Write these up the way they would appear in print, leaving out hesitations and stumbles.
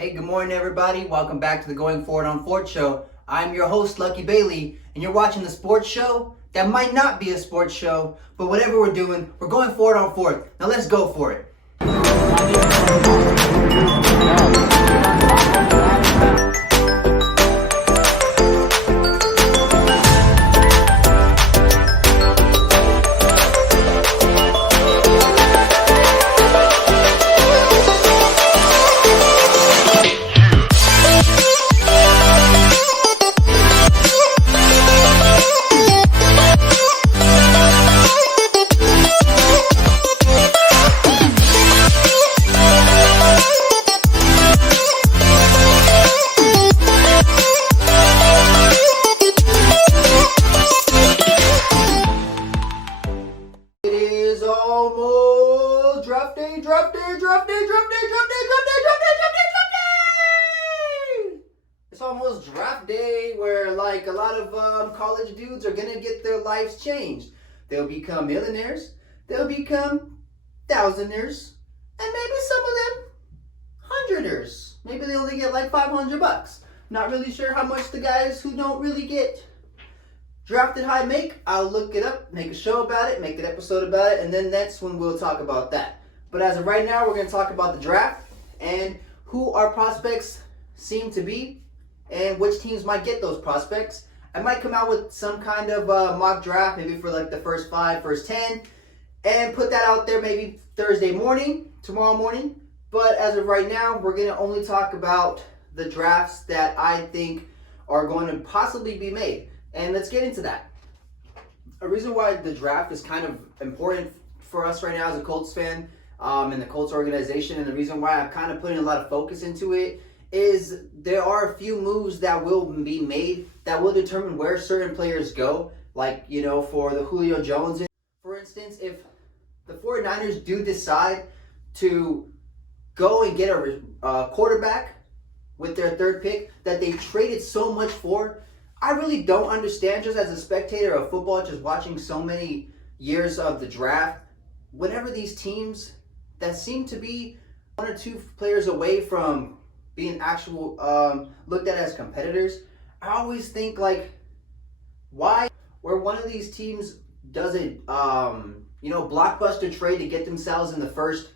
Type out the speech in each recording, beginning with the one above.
Hey, good morning, everybody. Welcome back to the Going Forward on Fourth show. I'm your host, Lucky Bailey, and you're watching the sports show that might not be a sports show, but whatever we're doing, we're going forward on fourth. Now let's go for it. It's almost draft day where a lot of college dudes are going to get their lives changed. They'll become millionaires, they'll become thousandaires, and maybe some of them hundreders. Maybe they only get like $500. Not really sure how much the guys who don't really get drafted high make. I'll look it up, make a show about it, make an episode about it, and then next one we'll talk about that. But as of right now, we're going to talk about the draft and who our prospects seem to be and which teams might get those prospects. I might come out with some kind of mock draft, maybe for like the first 5, first 10, and put that out there maybe Thursday morning, tomorrow morning. But as of right now, we're going to only talk about the drafts that I think are going to possibly be made. And let's get into that. A reason why the draft is kind of important for us right now as a Colts fan and the Colts organization, and the reason why I'm kind of putting a lot of focus into it, is there are a few moves that will be made that will determine where certain players go. Like, for the Julio Jones, for instance, if the 49ers do decide to go and get a quarterback with their third pick that they traded so much for, I really don't understand, just as a spectator of football, just watching so many years of the draft, whenever these teams that seem to be 1 or 2 players away from being actual looked at as competitors, I always think why, where one of these teams does a blockbuster trade to get themselves in the first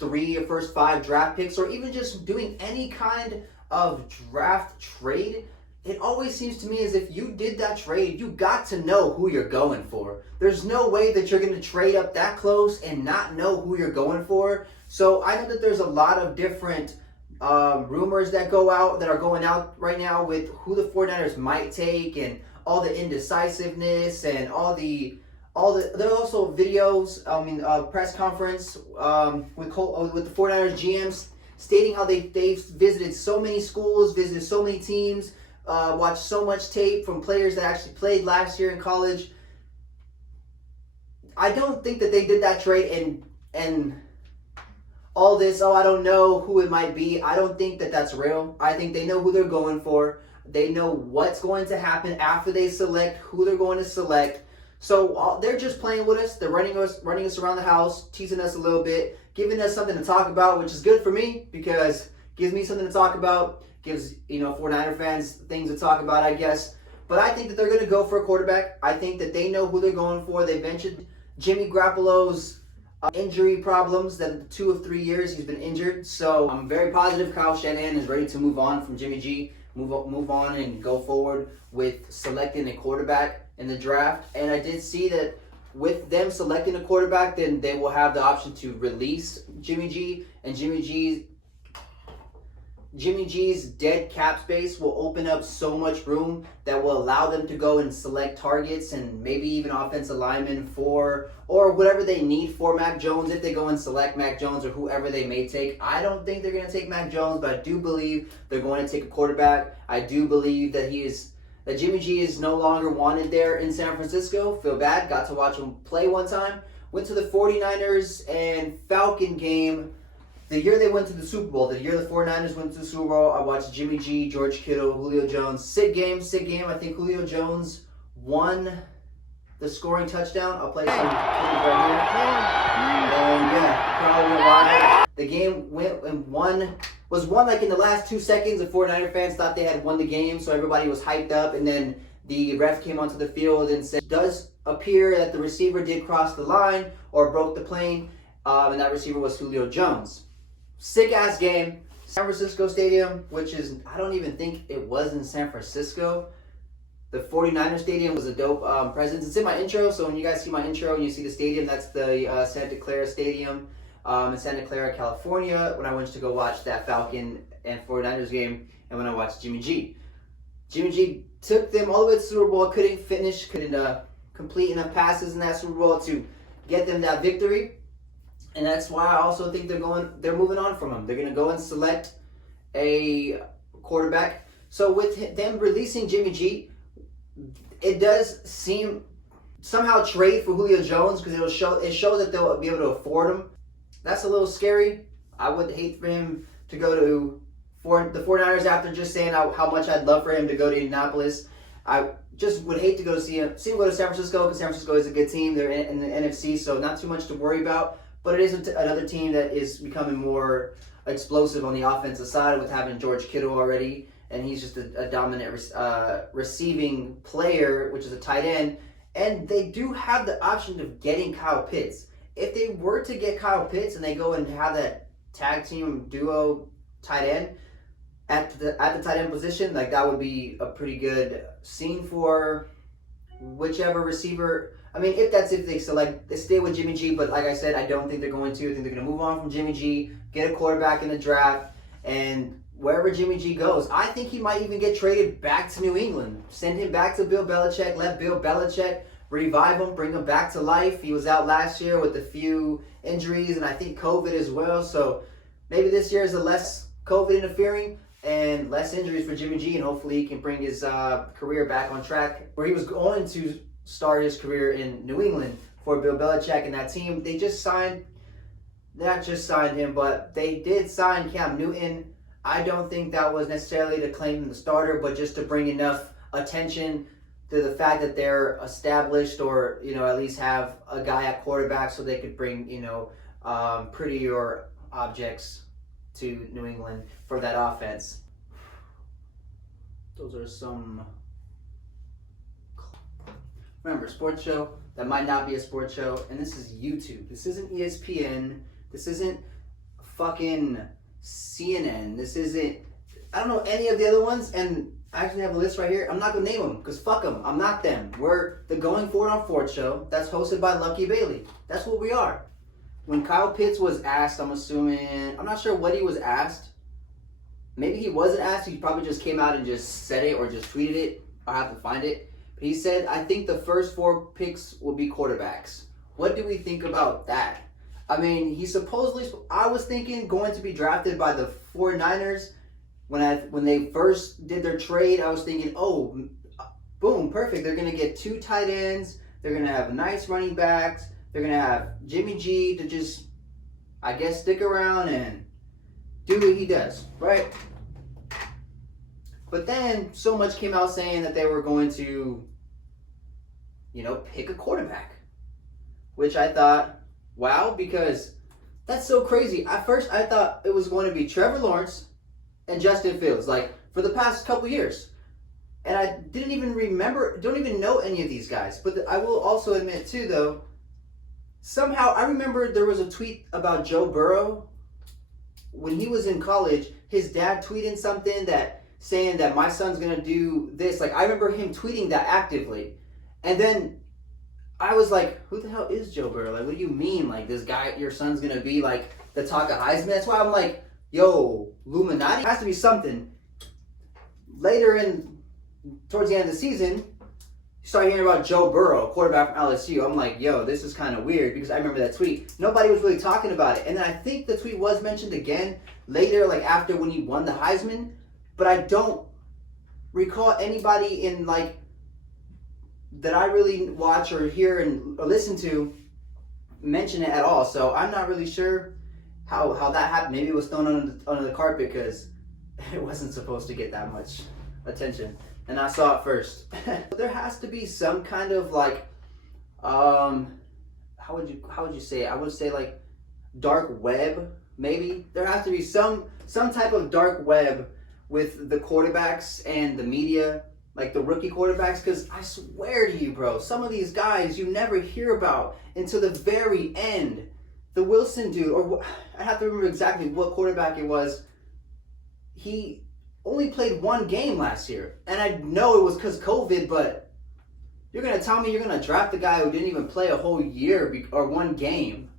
3 or first 5 draft picks, or even just doing any kind of draft trade, it always seems to me as if you did that trade, you got to know who you're going for. There's no way that you're going to trade up that close and not know who you're going for. So I know that there's a lot of different rumors that are going out right now with who the 49ers might take, and all the indecisiveness and all the there are also videos, press conference with the 49ers GMs stating how they've visited so many schools, visited so many teams, watched so much tape from players that actually played last year in college. I don't think that they did that trade and all this, I don't know who it might be. I don't think that that's real. I think they know who they're going for. They know what's going to happen after they select who they're going to select. So they're just playing with us. They're running us around the house, teasing us a little bit, giving us something to talk about, which is good for me because it gives me something to talk about, gives 49er fans things to talk about, I guess. But I think that they're going to go for a quarterback. I think that they know who they're going for. They mentioned Jimmy Garoppolo's injury problems, that 2 of 3 years he's been injured. So I'm very positive Kyle Shanahan is ready to move on from Jimmy G, move on and go forward with selecting a quarterback in the draft. And I did see that with them selecting a quarterback, then they will have the option to release Jimmy G, and Jimmy G's dead cap space will open up so much room that will allow them to go and select targets and maybe even offensive linemen for, or whatever they need for Mac Jones, if they go and select Mac Jones or whoever they may take. I don't think they're going to take Mac Jones, but I do believe they're going to take a quarterback. I do believe that Jimmy G is no longer wanted there in San Francisco. Feel bad, got to watch him play one time. Went to the 49ers and Falcon game the year they went to the Super Bowl, the year the 49ers went to the Super Bowl. I watched Jimmy G, George Kittle, Julio Jones. Sick game. I think Julio Jones won the scoring touchdown. I'll play some clips right here. And yeah, probably why The game went and was won like in the last 2 seconds. The 49er fans thought they had won the game, so everybody was hyped up. And then the ref came onto the field and said, it does appear that the receiver did cross the line or broke the plane, and that receiver was Julio Jones. Sick-ass game. San Francisco Stadium, which is, I don't even think it was in San Francisco. The 49er Stadium was a dope presence. It's in my intro, so when you guys see my intro and you see the stadium, that's the Santa Clara Stadium in Santa Clara, California, when I went to go watch that Falcon and 49ers game, and when I watched Jimmy G. Jimmy G took them all the way to the Super Bowl, couldn't complete enough passes in that Super Bowl to get them that victory. And that's why I also think they're moving on from him. They're going to go and select a quarterback. So with them releasing Jimmy G, it does seem somehow trade for Julio Jones, because it shows that they'll be able to afford him. That's a little scary. I would hate for him to go to the 49ers after just saying how much I'd love for him to go to Indianapolis. I just would hate to go see him go to San Francisco, because San Francisco is a good team. They're in the NFC, so not too much to worry about. But it is another team that is becoming more explosive on the offensive side with having George Kittle already. And he's just a dominant receiving player, which is a tight end. And they do have the option of getting Kyle Pitts. If they were to get Kyle Pitts and they go and have that tag team duo tight end at the tight end position, like that would be a pretty good scene for whichever receiver. I mean, if they stay with Jimmy G, but like I said, I don't think they're going to. I think they're going to move on from Jimmy G, get a quarterback in the draft, and wherever Jimmy G goes, I think he might even get traded back to New England. Send him back to Bill Belichick, let Bill Belichick revive him, bring him back to life. He was out last year with a few injuries, and I think COVID as well, so maybe this year is a less COVID interfering and less injuries for Jimmy G, and hopefully he can bring his career back on track, where he was going to start his career in New England for Bill Belichick and that team. They not just signed him, but they did sign Cam Newton. I don't think that was necessarily to claim him the starter, but just to bring enough attention to the fact that they're established, or at least have a guy at quarterback, so they could bring prettier objects to New England for that offense. Those are some. Remember, sports show that might not be a sports show, and this is YouTube. This isn't ESPN. This isn't fucking CNN. This isn't, I don't know any of the other ones, and I actually have a list right here. I'm not gonna name them, because fuck them. I'm not them. We're the Going Forward on Ford show that's hosted by Lucky Bailey. That's what we are. When Kyle Pitts was asked, I'm not sure what he was asked. Maybe he wasn't asked. He probably just came out and just said it, or just tweeted it. I'll have to find it. But he said, I think the first 4 picks will be quarterbacks. What do we think about that? I mean, I was thinking going to be drafted by the 49ers. When they first did their trade, I was thinking, oh, boom, perfect. They're going to get 2 tight ends. They're going to have nice running backs. They're going to have Jimmy G to just, I guess, stick around and do what he does, right? But then so much came out saying that they were going to, pick a quarterback. Which I thought, wow, because that's so crazy. At first, I thought it was going to be Trevor Lawrence and Justin Fields, like, for the past couple years. And I don't even know any of these guys. But I will also admit, too, though, somehow I remember there was a tweet about Joe Burrow. When he was in college, his dad tweeted something saying that my son's going to do this. Like, I remember him tweeting that actively. And then I was like, who the hell is Joe Burrow? Like, what do you mean? Like, this guy, your son's going to be, like, the talk of Heisman? That's why I'm like, yo, Illuminati? Has to be something. Towards the end of the season, you start hearing about Joe Burrow, quarterback from LSU. I'm like, yo, this is kind of weird, because I remember that tweet. Nobody was really talking about it. And then I think the tweet was mentioned again later, like after when he won the Heisman. But I don't recall anybody that I really watch or hear or listen to mention it at all. So I'm not really sure how that happened. Maybe it was thrown under the carpet because it wasn't supposed to get that much attention. And I saw it first. There has to be some kind of how would you say it? I would say like dark web maybe. There has to be some type of dark web with the quarterbacks and the media, like the rookie quarterbacks, because I swear to you, bro, some of these guys you never hear about until the very end. The Wilson dude, or I have to remember exactly what quarterback it was. He only played one game last year, and I know it was because COVID, but you're going to tell me you're going to draft the guy who didn't even play a whole year or one game.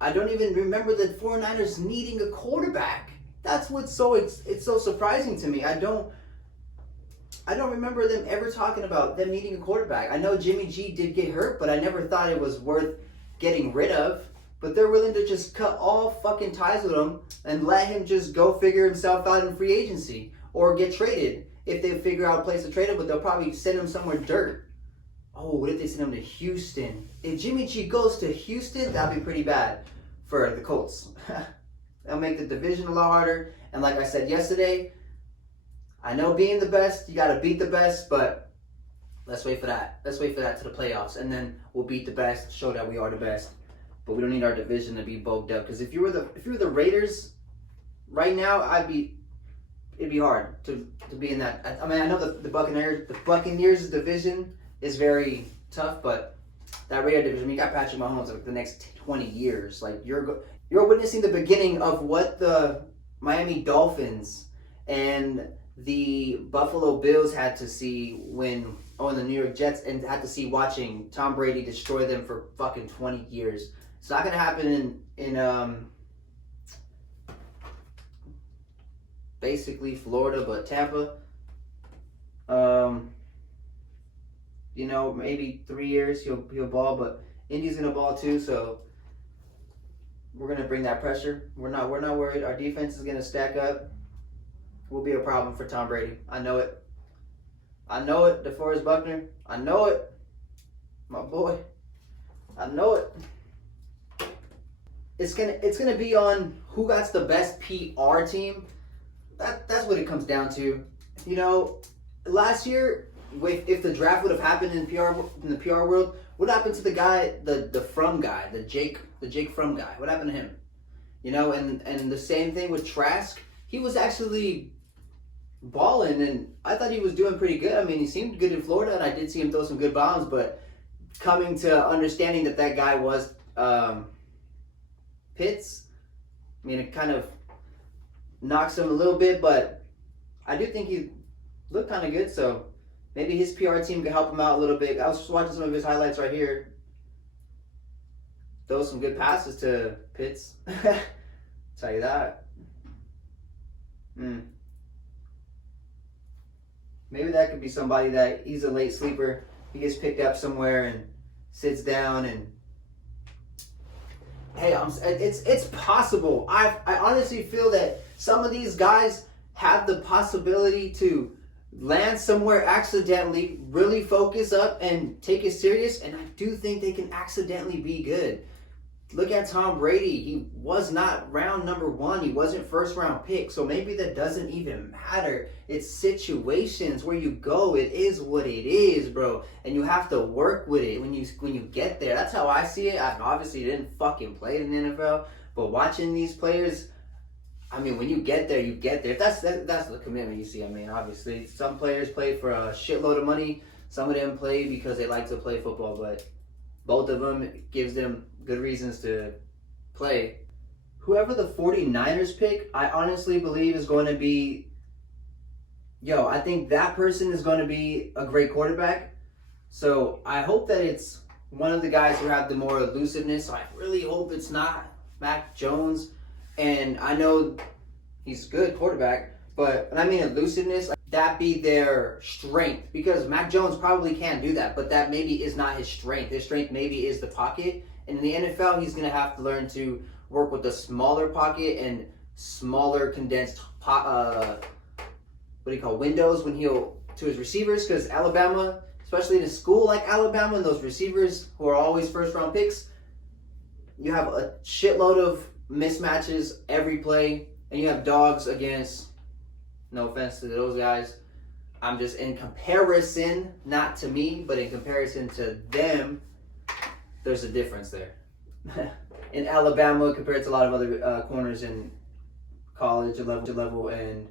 I don't even remember the 49ers needing a quarterback. That's what's it's so surprising to me. I don't remember them ever talking about them needing a quarterback. I know Jimmy G did get hurt, but I never thought it was worth getting rid of. But they're willing to just cut all fucking ties with him and let him just go figure himself out in free agency or get traded if they figure out a place to trade him. But they'll probably send him somewhere dirt. Oh, what if they send him to Houston? If Jimmy G goes to Houston, that'd be pretty bad for the Colts. That'll make the division a lot harder. And like I said yesterday, I know being the best, you got to beat the best, but let's wait for that. Let's wait for that to the playoffs, and then we'll beat the best, show that we are the best. But we don't need our division to be bogged up. Because if you were the Raiders right now, it'd be hard to be in that. I mean, I know the Buccaneers division is very tough, but that Raider division, you got Patrick Mahomes like the next 20 years. Like you're witnessing the beginning of what the Miami Dolphins and the Buffalo Bills had to see when the New York Jets, and had to see watching Tom Brady destroy them for fucking 20 years. It's not gonna happen in basically Florida, but Tampa. Maybe 3 years he'll ball, but Indy's gonna ball too, so we're gonna bring that pressure. We're not worried. Our defense is gonna stack up. Will be a problem for Tom Brady. I know it. DeForest Buckner. I know it. My boy. I know it. It's gonna be on who got the best PR team. That's what it comes down to. Last year, if the draft would have happened in the PR world, what happened to the guy, the From guy, the Jake From guy? What happened to him? And the same thing with Trask. He was actually balling, and I thought he was doing pretty good. I mean, he seemed good in Florida, and I did see him throw some good bombs, but coming to understanding that guy was Pitts, I mean, it kind of knocks him a little bit, but I do think he looked kind of good, so maybe his PR team could help him out a little bit. I was just watching some of his highlights right here. Throw some good passes to Pitts. Tell you that. Maybe that could be somebody that he's a late sleeper. He gets picked up somewhere and sits down, and hey, it's possible. I honestly feel that some of these guys have the possibility to land somewhere accidentally, really focus up and take it serious, and I do think they can accidentally be good. Look at Tom Brady. He was not round number 1. He wasn't first round pick. So maybe that doesn't even matter. It's situations where you go. It is what it is, bro. And you have to work with it when you get there. That's how I see it. I obviously didn't fucking play in the NFL, but watching these players, I mean, when you get there, you get there. That's the commitment you see. I mean, obviously, some players play for a shitload of money. Some of them play because they like to play football, but both of them gives them good reasons to play. Whoever the 49ers pick, I honestly believe is going to be, I think that person is going to be a great quarterback. So I hope that it's one of the guys who have the more elusiveness. So I really hope it's not Mac Jones. And I know he's a good quarterback, but when I mean elusiveness, that be their strength, because Mac Jones probably can't do that, but that maybe is not his strength. His strength maybe is the pocket, and in the NFL, he's going to have to learn to work with a smaller pocket and smaller condensed windows when he'll to his receivers, because Alabama, especially in a school like Alabama, and those receivers who are always first round picks, you have a shitload of mismatches every play, and you have dogs against, no offense to those guys, I'm just in comparison, not to me, but in comparison to them, there's a difference there. in Alabama compared to a lot of other corners in college level, and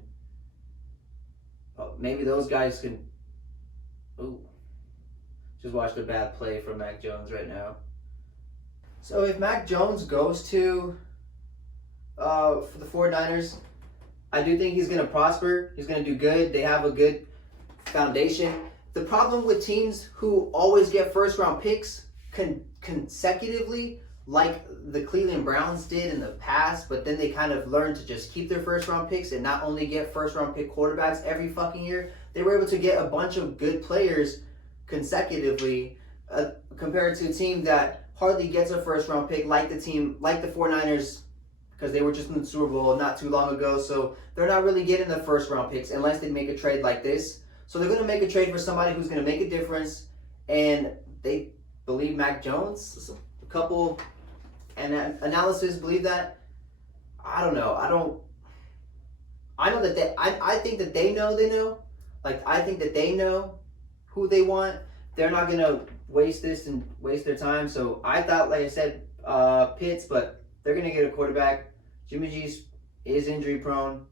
maybe those guys can. Ooh, just watched a bad play from Mac Jones right now. So if Mac Jones goes to for the 49ers, I do think he's going to prosper. He's going to do good. They have a good foundation. The problem with teams who always get first round picks consecutively, like the Cleveland Browns did in the past, but then they kind of learned to just keep their first round picks and not only get first round pick quarterbacks every fucking year. They were able to get a bunch of good players consecutively compared to a team that hardly gets a first round pick like the 49ers, because they were just in the Super Bowl not too long ago. So they're not really getting the first round picks unless they make a trade like this. So they're going to make a trade for somebody who's going to make a difference, and they believe Mac Jones. A couple analysis believe that. I don't know. I know that I think that they know. Like, I think that they know who they want. They're not going to waste this and waste their time. So I thought, like I said, Pitts, but they're going to get a quarterback. Jimmy G is injury prone.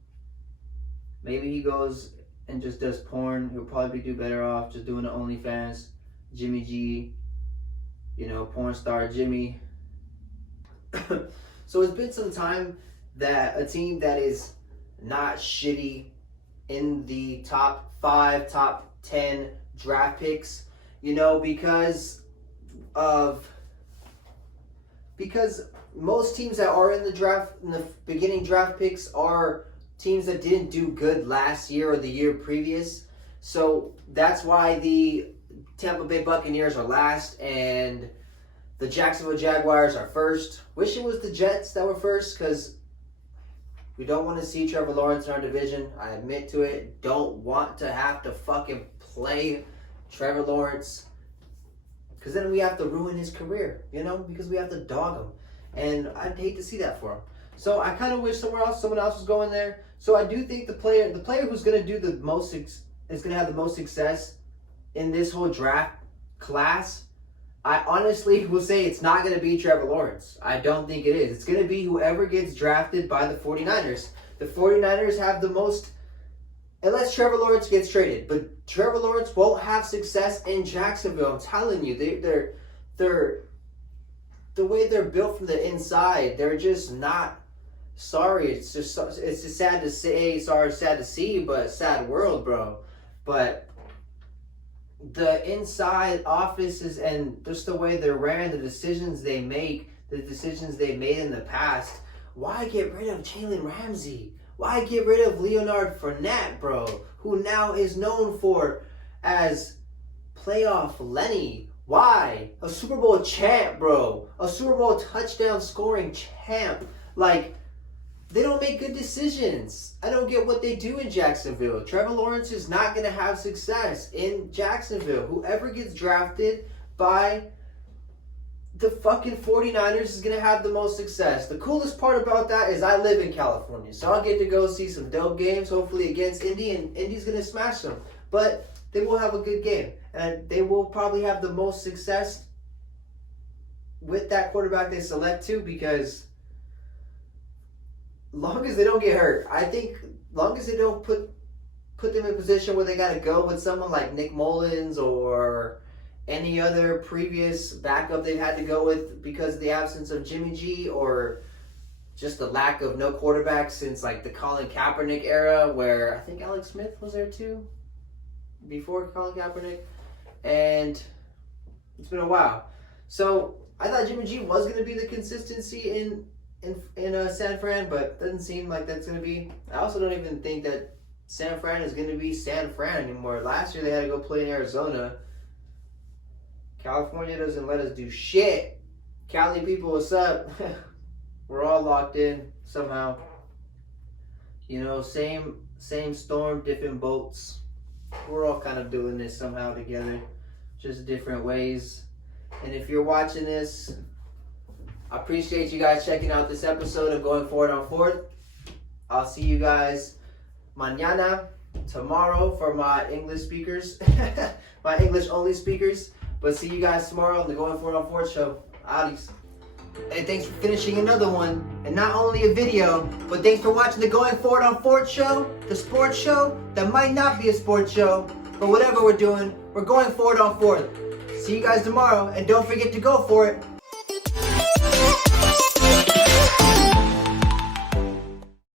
Maybe he goes and just does porn. He'll probably do better off just doing the OnlyFans. Jimmy G, porn star Jimmy. So it's been some time that a team that is not shitty in the top 5, top 10 draft picks, because most teams that are in the beginning draft picks are teams that didn't do good last year or the year previous. So that's why the Tampa Bay Buccaneers are last and the Jacksonville Jaguars are first. Wish it was the Jets that were first, because we don't want to see Trevor Lawrence in our division. I admit to it. Don't want to have to fucking play Trevor Lawrence, because then we have to ruin his career, because we have to dog him. And I'd hate to see that for him. So I kind of wish someone else was going there. So I do think the player who's going to do the most is going to have the most success in this whole draft class. I honestly will say it's not going to be Trevor Lawrence. I don't think it is. It's going to be whoever gets drafted by the 49ers. The 49ers have the most, unless Trevor Lawrence gets traded. But Trevor Lawrence won't have success in Jacksonville. I'm telling you, they're the way they're built from the inside. They're just not. Sorry, it's just sad to say. Sorry, sad to see, but sad world, bro. But the inside offices and just the way they're ran, the decisions they make, the decisions they made in the past. Why get rid of Jalen Ramsey? Why get rid of Leonard Fournette, bro? Who now is known as playoff Lenny. Why? A Super Bowl champ, bro. A Super Bowl touchdown scoring champ. Like, they don't make good decisions. I don't get what they do in Jacksonville. Trevor Lawrence is not going to have success in Jacksonville. Whoever gets drafted by the fucking 49ers is going to have the most success. The coolest part about that is I live in California, so I'll get to go see some dope games, hopefully against Indy, and Indy's going to smash them. But they will have a good game, and they will probably have the most success with that quarterback they select too, because long as they don't get hurt, I think long as they don't put them in a position where they got to go with someone like Nick Mullins or any other previous backup they've had to go with because of the absence of Jimmy G, or just the lack of no quarterback since like the Colin Kaepernick era, where I think Alex Smith was there too before Colin Kaepernick, and it's been a while. So I thought Jimmy G was going to be the consistency in San Fran, but doesn't seem like that's going to be. I also don't even think that San Fran is going to be San Fran anymore. Last year they had to go play in Arizona. California doesn't let us do shit. Cali people, what's up? We're all locked in somehow. Same storm, different boats. We're all kind of doing this somehow together, just different ways. And if you're watching this, I appreciate you guys checking out this episode of Going Forward on Fourth. I'll see you guys mañana, tomorrow, for my English speakers, my English only speakers. But see you guys tomorrow on the Going Forward on Fourth show. Adios. Hey, thanks for finishing another one. And not only a video, but thanks for watching the Going Forward on Ford show, the sports show that might not be a sports show, but whatever we're doing, we're going forward on Ford. See you guys tomorrow, and don't forget to go for it.